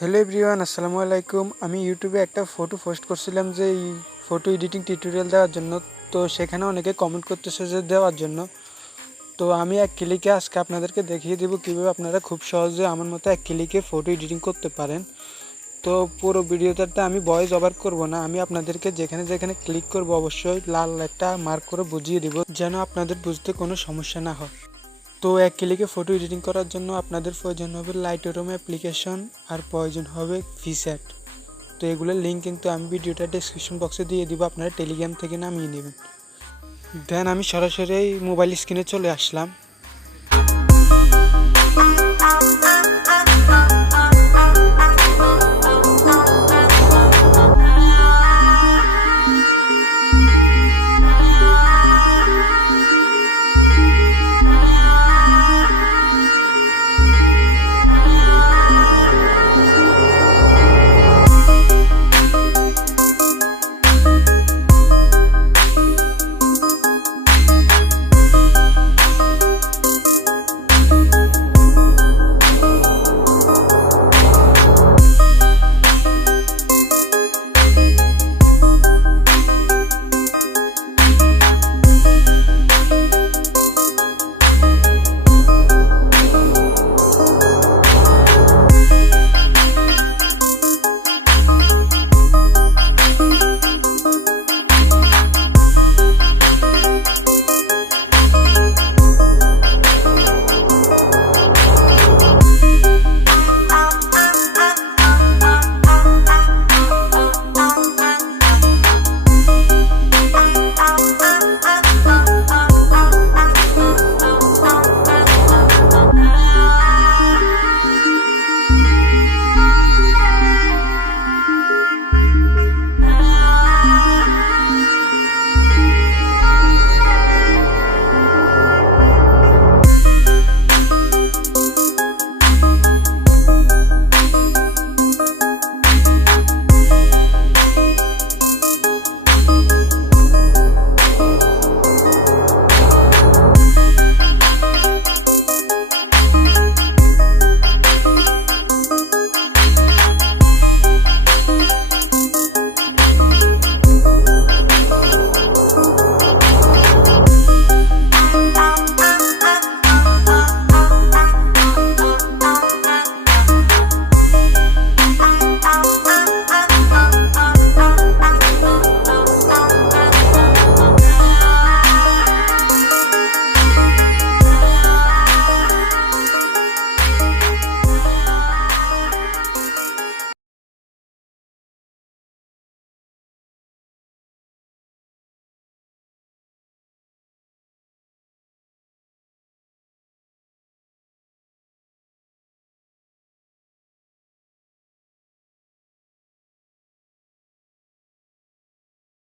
Hello everyone, আসসালামু আলাইকুম। আমি ইউটিউবে একটা ফটো পোস্ট করছিলাম যে এই ফটো এডিটিং টিউটোরিয়াল দেওয়ার জন্য। তো সেখানে অনেকে কমেন্ট করতেছে যে দেওয়ার জন্য। তো আমি এক ক্লিকে আজকে আপনাদেরকে দেখিয়ে দেবো কীভাবে আপনারা খুব সহজে আমার মতো এক ক্লিকে ফটো এডিটিং করতে পারেন। তো পুরো ভিডিওটাতে আমি ভয়েস ওভার করব না, আমি আপনাদেরকে যেখানে যেখানে ক্লিক করব অবশ্যই লাল একটা মার্ক করে বুঝিয়ে দেব যেন আপনাদের বুঝতে কোনো সমস্যা না হয়। তো এক ক্লিকে ফটো এডিটিং করার জন্য আপনাদের প্রয়োজন হবে লাইটরুম অ্যাপ্লিকেশন আর প্রয়োজন হবে প্রিসেট। তো এগুলোর লিঙ্ক কিন্তু আমি ভিডিওটা ডেসক্রিপশন বক্সে দিয়ে দিব, আপনারা টেলিগ্রাম থেকে নামিয়ে নেবেন। দেন আমি সরাসরি মোবাইল স্ক্রিনে চলে আসলাম।